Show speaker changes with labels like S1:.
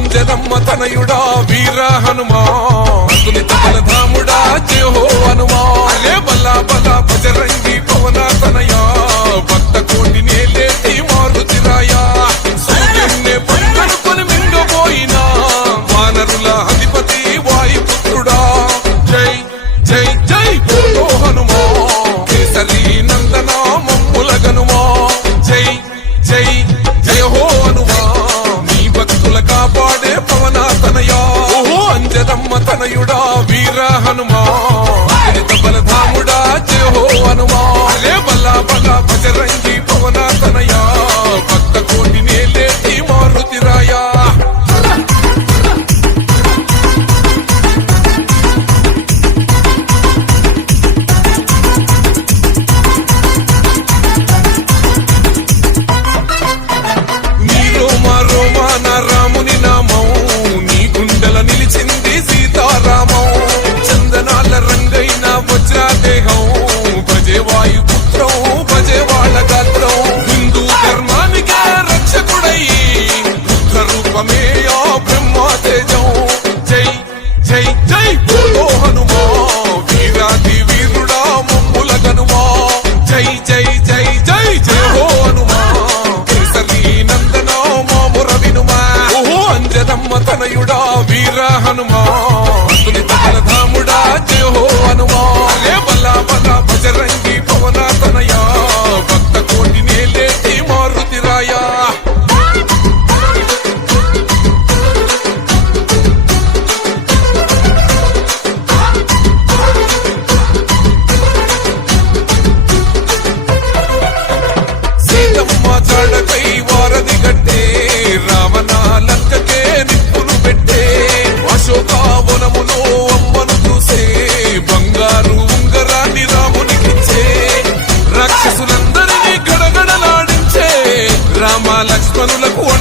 S1: Anjanamma తనయుడా Veera Hanuma con una cuota